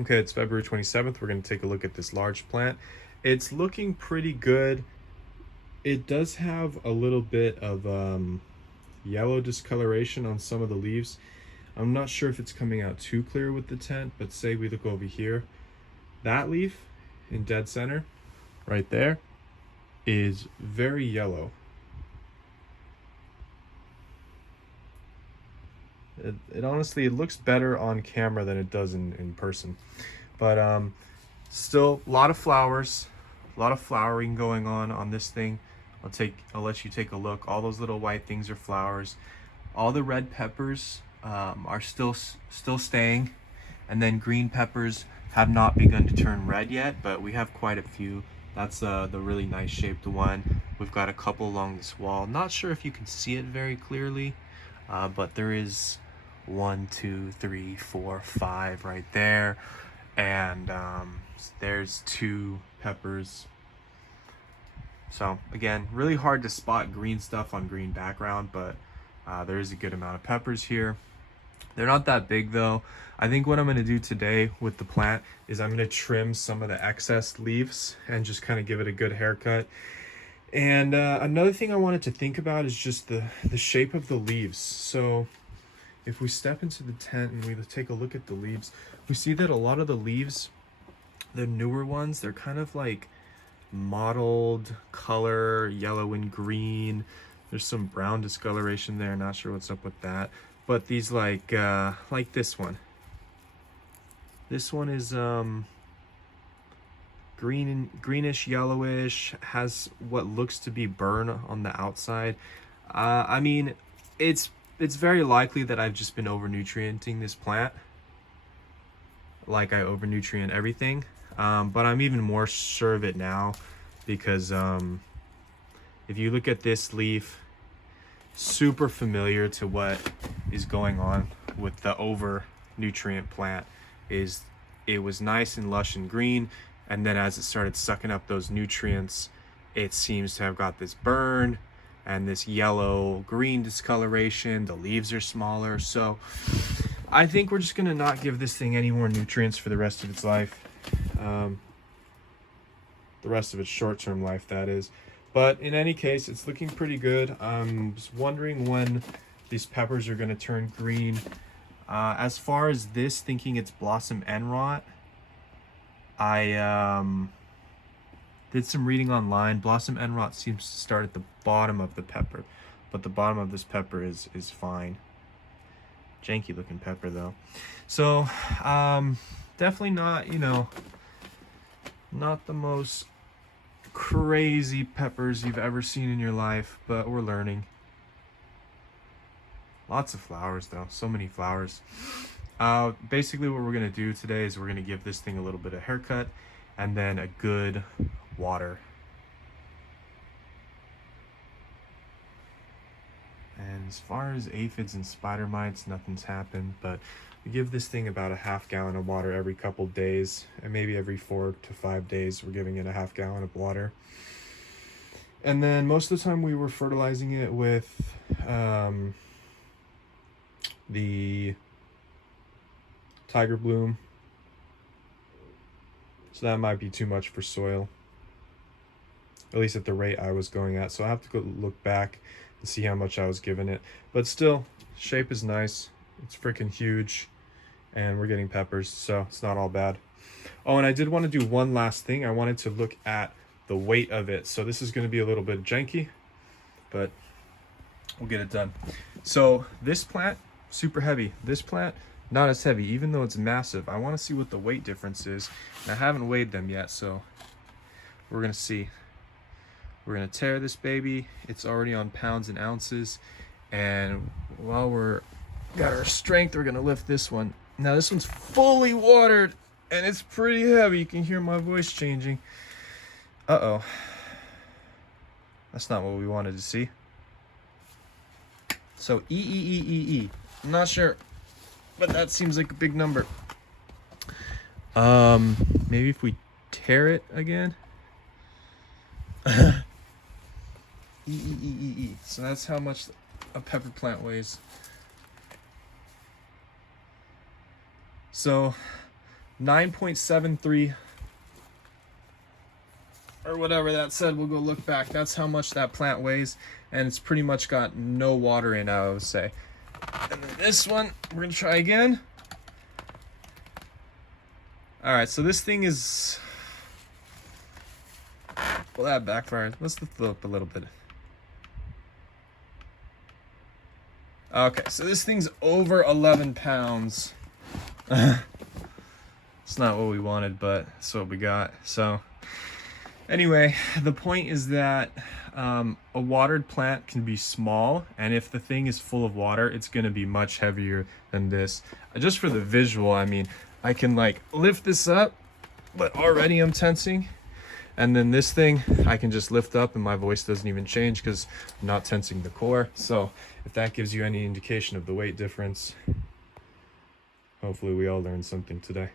Okay, it's February 27th. We're going to take a look at this large plant. It's looking pretty good. It does have a little bit of yellow discoloration on some of the leaves. I'm not sure if it's coming out too clear with the tent, but say we look over here. That leaf in dead center, right there, is very yellow. It honestly, it looks better on camera than it does in person. But still a lot of flowers, a lot of flowering going on this thing. I'll let you take a look. All those little white things are flowers. All the red peppers are still staying, and then green peppers have not begun to turn red yet, but we have quite a few. That's the really nice shaped one. We've got a couple along this wall. Not sure if you can see it very clearly, but there is 1, 2, 3, 4, 5 right there, and there's 2 peppers. So again, really hard to spot green stuff on green background, but there is a good amount of peppers here. They're not that big though. I think what I'm going to do today with the plant is I'm going to trim some of the excess leaves and just kind of give it a good haircut. And another thing I wanted to think about is just the shape of the leaves. So if we step into the tent and we take a look at the leaves, we see that a lot of the leaves, the newer ones, they're kind of like mottled color, yellow and green. There's some brown discoloration there, not sure what's up with that. But these like this one. This one is greenish yellowish, has what looks to be burn on the outside. I mean, it's very likely that I've just been over nutrienting this plant, like I over nutrient everything. But I'm even more sure of it now because if you look at this leaf, super familiar to what is going on with the over nutrient plant. Is it was nice and lush and green, and then as it started sucking up those nutrients, it seems to have got this burn and this yellow green discoloration. The leaves are smaller, so I think we're just gonna not give this thing any more nutrients for the rest of its life. The rest of its short-term life, that is. But in any case, it's looking pretty good. I'm just wondering when these peppers are going to turn green. As far as this, thinking it's blossom end rot, I did some reading online. Blossom end rot seems to start at the bottom of the pepper, but the bottom of this pepper is fine. Janky looking pepper though. So definitely not, not the most crazy peppers you've ever seen in your life, but we're learning. Lots of flowers though, so many flowers. Basically what we're gonna do today is we're gonna give this thing a little bit of haircut and then a good water. And as far as aphids and spider mites, nothing's happened, but we give this thing about a half gallon of water every couple days, and maybe every 4 to 5 days we're giving it a half gallon of water. And then most of the time we were fertilizing it with the tiger bloom, so that might be too much for soil, at least at the rate I was going at. So I have to go look back and see how much I was giving it, but still, shape is nice. It's freaking huge, and we're getting peppers, so it's not all bad. Oh, and I did want to do one last thing. I wanted to look at the weight of it. So this is going to be a little bit janky, but we'll get it done. So this plant, super heavy. This plant, not as heavy, even though it's massive. I want to see what the weight difference is. And I haven't weighed them yet, so we're going to see. We're going to tear this baby. It's already on pounds and ounces. And while we're got our strength, we're going to lift this one. Now this one's fully watered and it's pretty heavy. You can hear my voice changing. Uh-oh. That's not what we wanted to see. So E. I'm not sure, but that seems like a big number. Maybe if we tear it again. E. So that's how much a pepper plant weighs. So 9.73 or whatever that said. We'll go look back. That's how much that plant weighs, and it's pretty much got no water in, I would say. And then this one, we're gonna try again. All right, so this thing is, well, that backfired. Let's lift it up a little bit. Okay, so this thing's over 11 pounds. It's not what we wanted, but it's what we got. So anyway, the point is that a watered plant can be small, and if the thing is full of water, it's going to be much heavier than this. Just for the visual, I mean, I can like lift this up, but already I'm tensing. And then this thing, I can just lift up and my voice doesn't even change because I'm not tensing the core. So if that gives you any indication of the weight difference, hopefully we all learned something today.